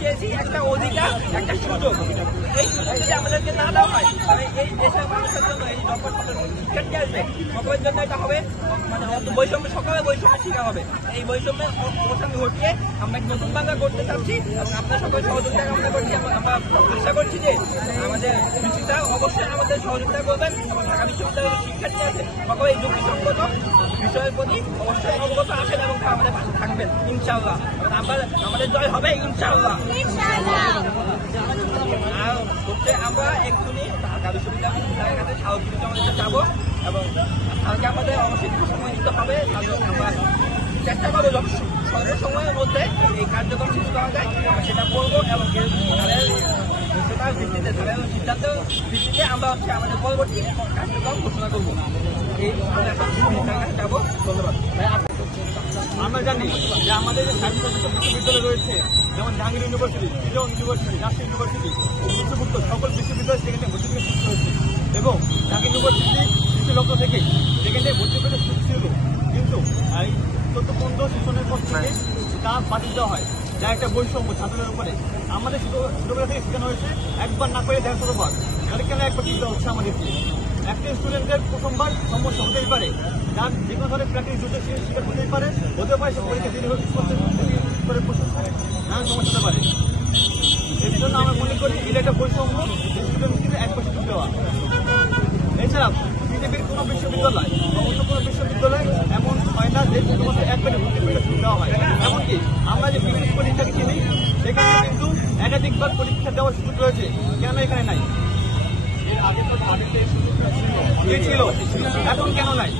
চেয়েছি একটা অধিকার, একটা সুযোগ। এই সুযোগ যদি আমাদেরকে না দেওয়া হয় তাহলে এই দেশের মানুষের জন্য, এই শিক্ষার্থী আসবে সকলের জন্য এটা হবে মানে বৈষম্য, সকলে বৈষম্যের শিকার হবে। এই বৈষম্যের অবসান ঘটিয়ে আমরা এক নতুন বাংলা করতে চাচ্ছি এবং আপনার সকল সহযোগিতা কামনা করছি। আমরা চেষ্টা করছি যে আমাদের শিক্ষিতা অবশ্যই আমাদের সহযোগিতা করবেন এবং ঢাকা বিশ্ববিদ্যালয়ের শিক্ষার্থী আছে সকলে এই যুক্তিসঙ্গত বিষয়ের প্রতি অবশ্যই অবগত আসেন এবং আমাদের পাশে থাকবেন ইনশাআল্লাহ। আমাদের জয় হবে ইনশাআল্লাহ। আর হচ্ছে আমরা এক্ষুনি ঢাকা বিশ্ববিদ্যালয়ের কাছে স্মারকলিপি জমা দিতে যাবো এবং কালকে আমাদের অবশ্যই কিছু সময় দিতে হবে। আমরা চেষ্টা করবো যত স্বল্প সময়ের মধ্যে এই কার্যক্রম শুরু করা যায় আমরা সেটা করবো এবং সেটার ভিত্তিতে তাদের সিদ্ধান্তের ভিত্তিতে আমরা হচ্ছে আমাদের পরবর্তী কার্যক্রম ঘোষণা করবো। এই কাছে যাবো। ধন্যবাদ। আমরা জানি যে আমাদের যে স্বাধীনতা বিশ্ববিদ্যালয় রয়েছে, যেমন Jahangir university, Chittagong university, Rajshahi university, বিশ্বভুক্ত সকল বিশ্ববিদ্যালয় সেখানে ভর্তি পেতে সুযোগ হয়েছে এবং ঢাকা ইউনিভার্সিটি শিশু লক্ষ্য থেকে সেখানে ভর্তি পেতে সুযোগ ছিল, কিন্তু এই 14-15 সেশনের পর থেকে তা বাতিল দেওয়া হয়, যা একটা বৈষম্য ছাত্রদের উপরে। আমাদের ছোটবেলা থেকে শেখানো হয়েছে একবার না করে 150 বার, তাহলে কেন একবার চিন্তা হচ্ছে আমাদেরকে? একটা স্টুডেন্টের প্রথমবার সমস্যা হতেই পারে, যার যে কোনো ধরনের প্র্যাকটিস যুদ্ধে সে শিকার হতেই পারে, হতে পারে সে পরীক্ষা দেরি করে নানান সমস্যা হতে পারে। এর জন্য আমরা মনে করি এটা একটা বৈষম্য, স্টুডেন্টকে একবার সুযোগ দেওয়া। এছাড়া পৃথিবীর কোনো বিশ্ববিদ্যালয় বা অন্য কোনো বিশ্ববিদ্যালয় এমন হয় না যে শুধুমাত্র একবারে ভর্তি পরীক্ষা সুযোগ দেওয়া হয়। এমনকি আমরা যে বিশেষ পরীক্ষাকে চিনি সেখানে কিন্তু একাধিকবার পরীক্ষা দেওয়ার সুযোগ রয়েছে, কেন এখানে নাই? ছিল, এখন কেন নাই?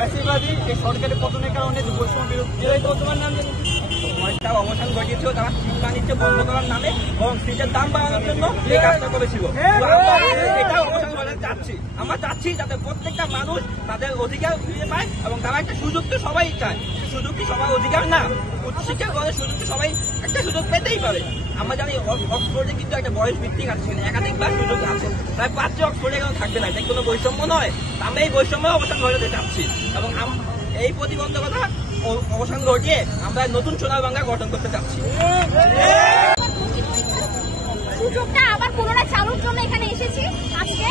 বেশিরভাগই এই সরকারের পতনের কারণে যে বৈষম্য বিরোধী অবসান ঘটিয়েছিল, তারা সিট বাণিজ্য বন্ধ করার নামে এবং সিটের দাম বাড়ানোর জন্য এই কাজটা করেছিল। এটা অবসান ঘটাতে চাচ্ছি। আমরা চাচ্ছি যাতে প্রত্যেকটা মানুষ তাদের অধিকার ফিরে পায় এবং তারা একটা সুযোগ তো সবাই চায়, সুযোগ কি সবার অধিকার না? উচ্চশিক্ষা গ্রহণের সুযোগ তো সবাই একটা সুযোগ পেতেই পারে। আমরা জানি অক্সফোর্ডে কিন্তু একটা বয়স ভিত্তিক আছে, একাধিকবার সুযোগ আছে, তাই পাঁচটি অক্সফোর্ডে কেন থাকবে না? এটা কোনো বৈষম্য নয়। আমরা এই বৈষম্য অবসান ঘটাতে চাচ্ছি এবং এই প্রতিবন্ধকতা অবসান ঘটিয়ে আমরা নতুন সোনার বাংলা গঠন করতে চাচ্ছি। সুযোগটা আবার পুনরায় চালুর জন্য এখানে এসেছি আজকে,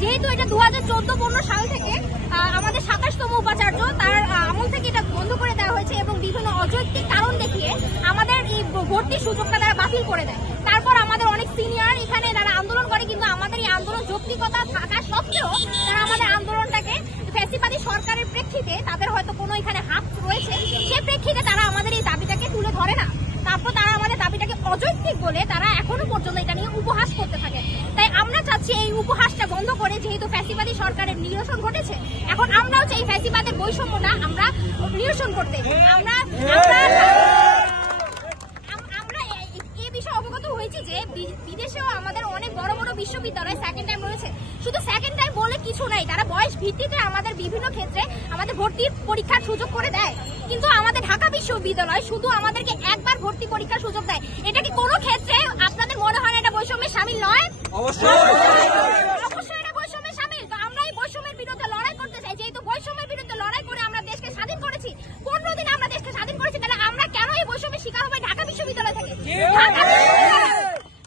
যেহেতু এটা 2014-15 সাল থেকে আমাদের 27তম উপাচার্য তার আমল থেকে এটা বন্ধ করে দেওয়া হয়েছে এবং বিভিন্ন অযৌক্তিক কারণ দেখিয়ে আমাদের এই ভর্তির সুযোগটা তারা বাতিল করে দেয়। তারপর আমাদের অনেক সিনিয়র এখানে তারা আন্দোলন করে, কিন্তু আমাদের এই আন্দোলন যৌক্তিকতা থাকা সত্ত্বেও তারা আমাদের আন্দোলনটাকে ফ্যাসিবাদী সরকারের প্রেক্ষিতে, তাদের হয়তো কোনো এখানে হাত রয়েছে, সে প্রেক্ষিতে তারা আমাদের এই দাবিটাকে তুলে ধরে না। তারপর তারা আমাদের দাবিটাকে অযৌক্তিক বলে তারা এখনো পর্যন্ত এটা নিয়ে উপহাস করতে থাকে। তাই আমরা চাচ্ছি এই উপহাসটা বন্ধ করে, যেহেতু ফ্যাসিবাদী সরকারের নিরসন ঘটেছে, এখন আমরাও চাই ফ্যাসিবাদের বৈষম্যটা আমরা নিরসন করতে। আমরা এই বিষয়ে অবগত হয়েছি যে বিদেশেও আমাদের অনেক বড় বড় বিশ্ববিদ্যালয় সেকেন্ড টাইম রয়েছে। শুধু সেকেন্ড টাইম বলে কিছু নাই, তারা বয়স ভিত্তিতে আমাদের বিভিন্ন ক্ষেত্রে আমাদের ভর্তির পরীক্ষার সুযোগ করে দেয়, কিন্তু আমাদের ঢাকা বিশ্ববিদ্যালয় শুধু আমাদেরকে একবার ভর্তি পরীক্ষার সুযোগ দেয়। এটা কি কোনো ক্ষেত্রে আপনাদের মনে হয় না এটা বৈষম্যের শামিল নয়? অবশ্যই এটা বৈষম্যের শামিল। তো আমরা এই বৈষম্যের বিরুদ্ধে লড়াই করতে চাই। যেহেতু বৈষম্যের বিরুদ্ধে লড়াই করে আমরা দেশকে স্বাধীন করেছি, 15 দিন আমরা দেশকে স্বাধীন করেছি, তাহলে আমরা কেন এই বৈষম্যের শিকার হবে ঢাকা বিশ্ববিদ্যালয় থেকে?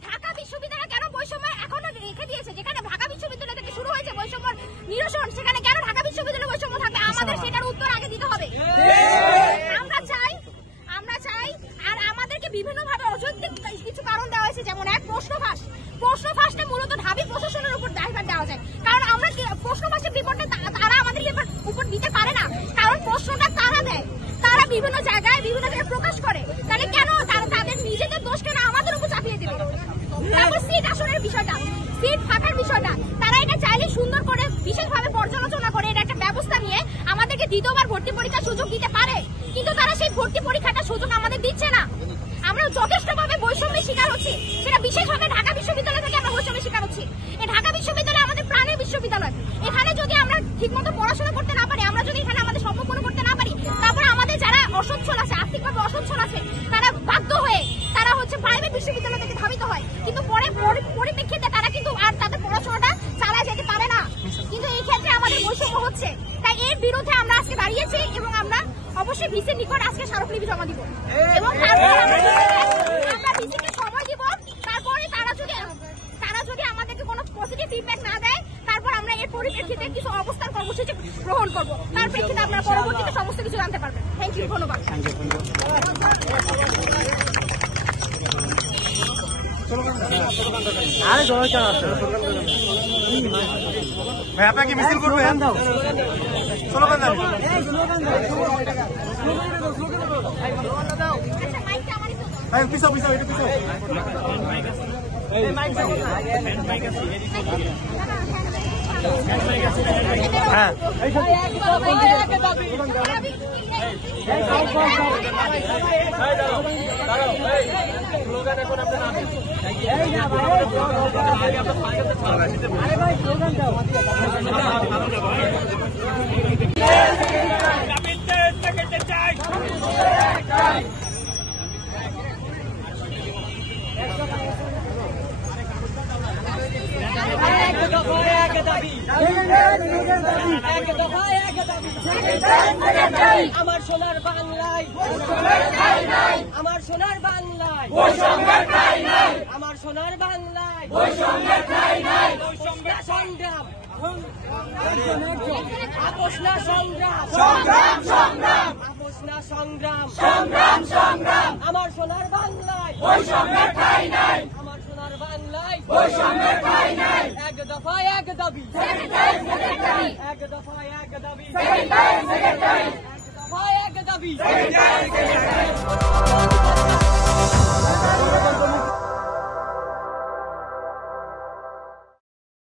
ঢাকা বিশ্ববিদ্যালয় কেন বৈষম্য এখনো রেখে দিয়েছে? যেখানে ঢাকা বিশ্ববিদ্যালয় থেকে শুরু হয়েছে বৈষম্য নিরসন, সেখানে কেন ঢাকা বিশ্ববিদ্যালয় বৈষম্য থাকবে? আমাদের সেটার উত্তর আগে দিতে হবে। আমরা চাই আর আমাদেরকে বিভিন্নভাবে অযৌক্তিক কিছু কারণ দেওয়া হয়েছে, যেমন এক প্রশ্ন ফাঁসটা মূলত ঢাবি প্রশাসনের উপর দায়ভার দেওয়া যায়, কারণ আমরা প্রশ্ন ফাঁসের রিপোর্টে তারা আমাদের উপর দিতে পারে না, কারণ প্রশ্নটা তারা দেয়, তারা বিভিন্ন জায়গায় প্রকাশ করে, তাহলে কেন তাদের নিজেদের দোষ কেন আমাদের উপর চাপিয়ে দেবে? তারপর সিট আসনের বিষয়টা, সিট ফাঁকার বিষয়টা, তারা এটা চাইলে সুন্দর করে বিশেষভাবে পর্যালোচনা করে এটা একটা ব্যবস্থা নিয়ে আমাদেরকে দ্বিতীয়বার ভর্তি পরীক্ষার সুযোগ দিতে পারে, কিন্তু তারা সেই ভর্তি পরীক্ষাটা সুযোগ আমাদের দিচ্ছে না। আমরা যথেষ্টভাবে বৈষম্যের শিকার হচ্ছি, সেটা বিশেষভাবে ঢাকা বিশ্ববিদ্যালয় থেকে আমরা বৈষম্যের শিকার হচ্ছি। এই ঢাকা বিশ্ববিদ্যালয় আমাদের প্রাণের বিশ্ববিদ্যালয়, এখানে যদি আমরা ঠিকমতো পড়াশোনা করতে না পারি, আমরা যদি এখানে আমাদের স্বপ্ন পূরণ করতে না পারি, তারপর আমাদের যারা অসচ্ছল আছে, আর্থিকভাবে অসচ্ছল আছে, তারা বাধ্য হয়ে তারা হচ্ছে প্রাইভেট বিশ্ববিদ্যালয় থেকে ধাবিত হয়, কিন্তু পরে পরিপ্রেক্ষিতে তারা কিন্তু আর তাদের পড়াশোনাটা চালায় যেতে পারে না, কিন্তু এই ক্ষেত্রে আমাদের বৈষম্য হচ্ছে। তাই এর বিরুদ্ধে আমরা আজকে দাঁড়িয়েছি এবং আমরা অবশ্যই ভিসির নিকট আজকে স্মারকলিপি জমা দিব এবং তারপর আমরা ডিসিকে সময় দিব, তারপরে তারা যদি আমাদেরকে কোনো পজিটিভ ফিডব্যাক না দেয়, তারপর আমরা এর পরিপ্রেক্ষিতে কিছু অবস্থান কর্মসূচি গ্রহণ করব। তার প্রেক্ষিতে আপনারা পরবর্তীতে সমস্ত কিছু জানতে পারবেন। থ্যাংক ইউ, ধন্যবাদ। ভাই আপনাকে মিছিল করবেন? স্লোগান দাও। আচ্ছা, মাইকটা আমার একটু দাও। ভাই পিছাও পিছাও, এটা পিছাও। হ্যাঁ স্লোগান এখন আপনার আমার সোনার বাংলায়, আমার সোনার বাংলায়, আমার সোনার বাংলায় সংগ্রাম, আপোষ না সংগ্রাম, আপোষ না সংগ্রাম, আমার সোনার বাংলায়, আমার সোনার বাংলায় এক দফায় এক দাবি, এক দফায় এক দাবি, এক দফায় এক দাবি।